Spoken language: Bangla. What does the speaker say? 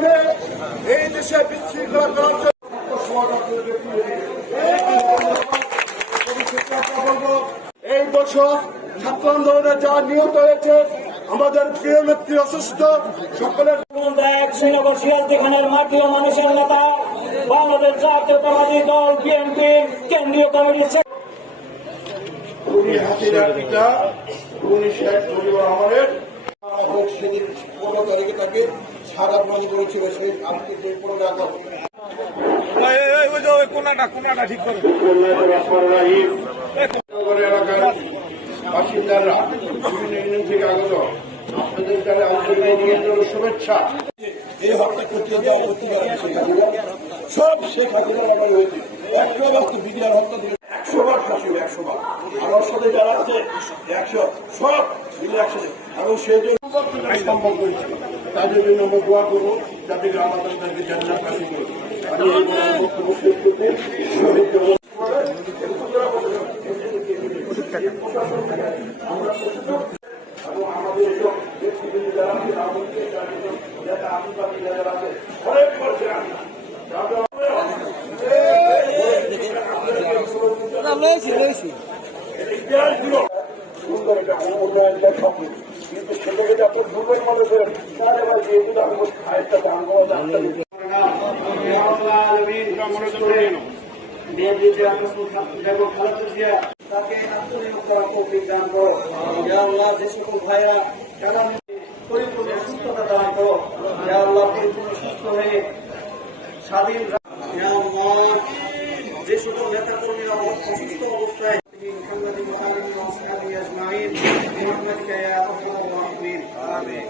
এনে এই দেশে বিশৃঙ্খলা এই বছর ছাত্র আন্দোলনে যা নিহত হয়েছে আমাদের প্রিয় নেত্রী অসুস্থ সকলের এক শ্রীনগর মানুষের নেতা বাংলাদেশ জাতীয়তাবাদী দল বিএনপি কেন্দ্রীয় কমিটির উনি তারিখে তাকে সারা প্রমাণ করেছিল সেই আজকে যে পনেরো আগস্ট নগর এলাকার বাসিন্দারা বিভিন্ন ইউনিয়ন থেকে আগত। আপনাদের দ্বারা আন্তরিক শুভেচ্ছা। এই হত্যা করতে সব শেখ হয়েছে। একশো বাস্তব বিডিআর হত্যা থেকে একশো বার ফাঁসি একশো বার। আর সাথে যারা আছে একশো সব মিলে একসাথে। এবং সেই জন্য সম্ভব তাদের জন্য আমরা দোয়া করব যাতে তাআলা তাদেরকে জান্নাত হাসিল করে। আমি এই বক্তব্য করতে সুন্দর একটা উন্নয়ন স্বপ্ন কিন্তু সেটাকে যত দুর্বল মনে করেন তাহলে দিয়ে দিলে আমি আরেকটা যাচ্ছে তাকে আত্মনিয়োগ করো সুস্থতা দান স্বাধীন যে সকল নেতা কর্মীরা অসুস্থ অবস্থায় أجمعين برحمتك يا أرحم الراحمين آمين